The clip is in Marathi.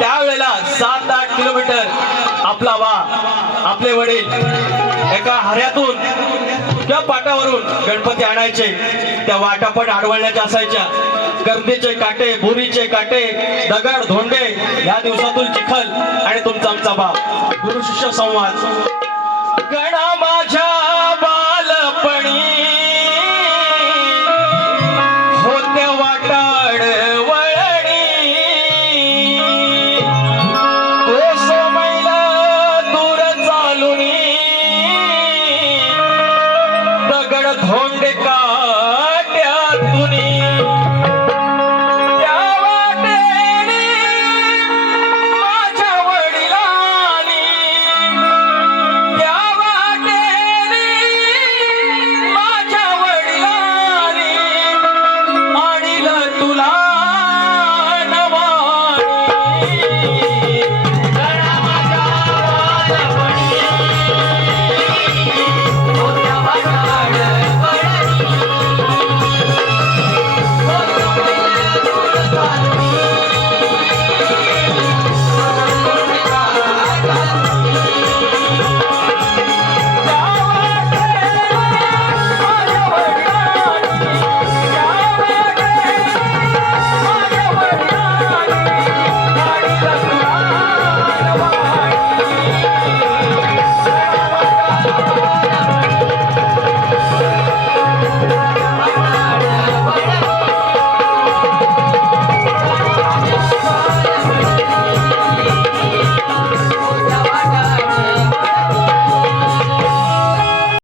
त्यावेळेला सात आठ किलोमीटर आपला पाटावरून गणपती आणायचे. त्या वाटा पण असायच्या. गर्दीचे काटे भुरीचे काटे दगड धोंडे या दिवसातून चिखल आणि तुमचा आमचा बाप. गुरु शिष्य संवाद. गणा माझ्या दगड धोंड काट्यातून